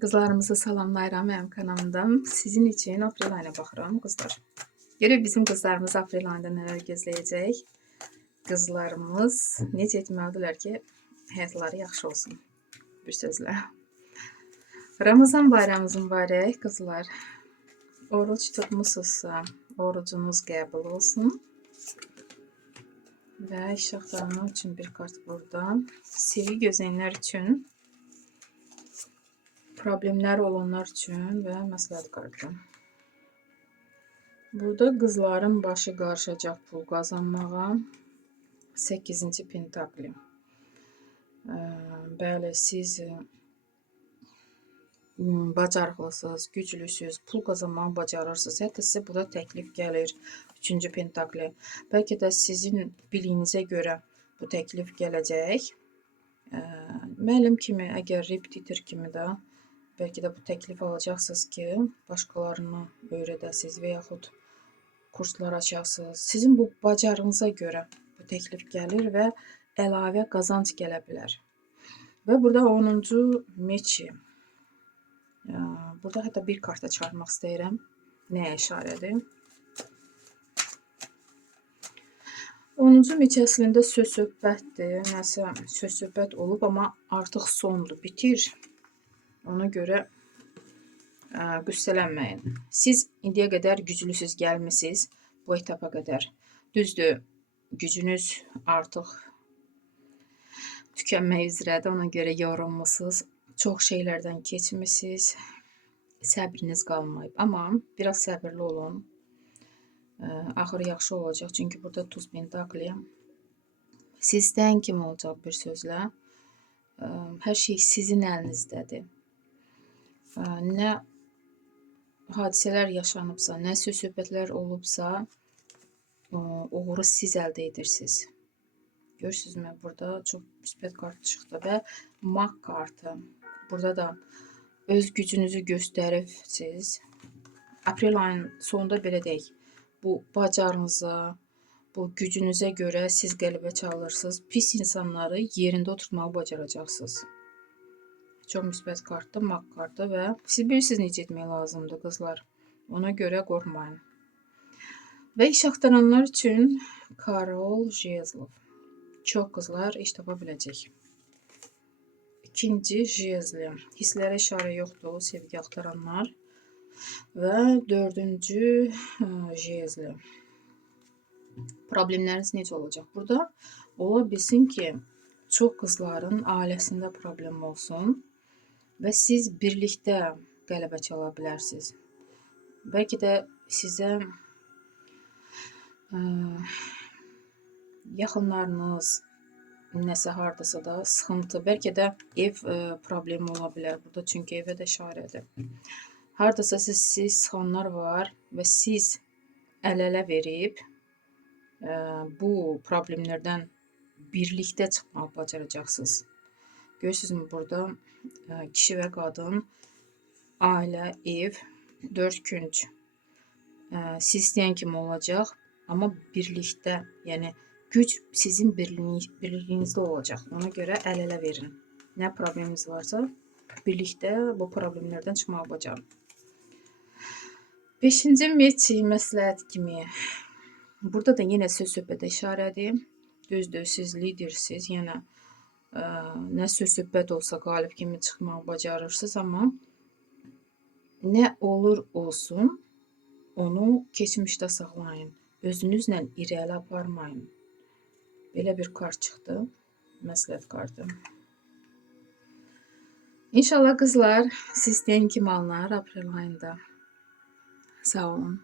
Kızlarımızı salamlayıram mənim kanalımdan. Sizin için aprel ayına baxıram kızlar. Görək bizim kızlarımız aprel ayında nələr gözləyəcək. Kızlarımız necə etməlidirlər ki, həyatları yaxşı olsun. Bir sözlə. Ramazan bayramınız mübarək kızlar. Oruç tutmusunuzsa, orucunuz qəbul olsun. Və iş axtarmaq üçün bir kart burada. Sevgi gözləyənlər üçün, problemləri olanlar üçün və məsləhət kartı. Burada qızların başı qarışacaq pul qazanmağa. 8-ci pentakli. Bəli, siz bacarıqlısınız, güclüsünüz, pul qazanmağı bacarırsınız. Hətta sizə burada təklif gəlir. 3-cü pentakli. Bəlkə də sizin biliyinizə görə bu təklif gələcək. Müəllim kimi, əgər repetitor kimi də bəlkə də bu təklif alacaqsınız ki, başqalarını öyrədəsiniz və yaxud kurslar açasınız. Sizin bu bacarığınıza görə bu təklif gəlir və əlavə qazanc gələ bilər. Və burada 10-cu meçi. Burada hətta bir karta çıxarmaq istəyirəm. Nəyə işarədir? 10-cu meçi əslində söz-söhbətdir. Nəsə söz-söhbət olub, amma artıq sondur, bitir. Ona görə qüssələnməyin. Siz indiyə qədər güclüsüz gəlmisiniz bu etapa qədər. Düzdür, gücünüz artıq tükənmək üzrədir. Ona görə yorulmusunuz. Çox şeylərdən keçmisiniz. Səbriniz qalmayıb. Amma biraz səbirli olun. Axırı yaxşı olacaq. Çünki burada tuz pentakli. Sizdən kim olacaq bir sözlə? Hər şey sizin əlinizdədir. Nə hadisələr yaşanıbsa, nə söz-söhbətlər olubsa, uğuru siz əldə edirsiniz. Görürsünüzmü? Burada çox müsbət kart çıxdı və maq kartı. Burada da öz gücünüzü göstərirsiniz. Aprel ayının sonunda belə deyək, bu bacarınıza, bu gücünüzə görə siz qələbə çalırsınız. Pis insanları yerində oturtmağı bacaracaqsınız. Çox müsbət kartdır, maq kartı və siz bilirsiniz necə etmək lazımdır qızlar. Ona görə qorxmayın. Və iş axtaranlar üçün Karol Jezlov. Çox qızlar iş tapa biləcək. 2-ci jezli. Hisslərə işarə yoxdur, sevgi axtaranlar. Və 4-cü jezli. Problemləriniz necə olacaq? Burada ola bilsin ki, çox qızların ailəsində problem olsun və siz birlikdə qələbə çala bilərsiniz. Bəlkə də sizə yaxınlarınız nəsə hardasa da sıxıntı, bəlkə də ev problemi ola bilər burada, çünki evə də işarədir. Hardasa siz sıxanlar var və siz əl-ələ verib bu problemlərdən birlikdə çıxmaq bacaracaqsınız. Görürsünüzmü burada kişi və qadın, ailə, ev, 4 künc. Siz istəyən kimi olacaq, amma birlikdə, yəni güc sizin birliyinizdə olacaq. Ona görə əl-ələ verin. Nə probleminiz varsa, birlikdə bu problemlərdən çıxmağı bacarın. 5-ci meçi məsləhət kimi. Burada da yenə söz-söhbətə işarədir. Düzdür, siz lidersiniz, yenə nə söz-söhbət olsa qalib kimi çıxmağı bacarırsınız, amma nə olur olsun, onu keçmişdə saxlayın. Özünüzlə irəli aparmayın. Belə bir kart çıxdı. Məsləhət kartı. İnşallah qızlar, siz istəyən kimi alınar aprel ayında. Sağ olun.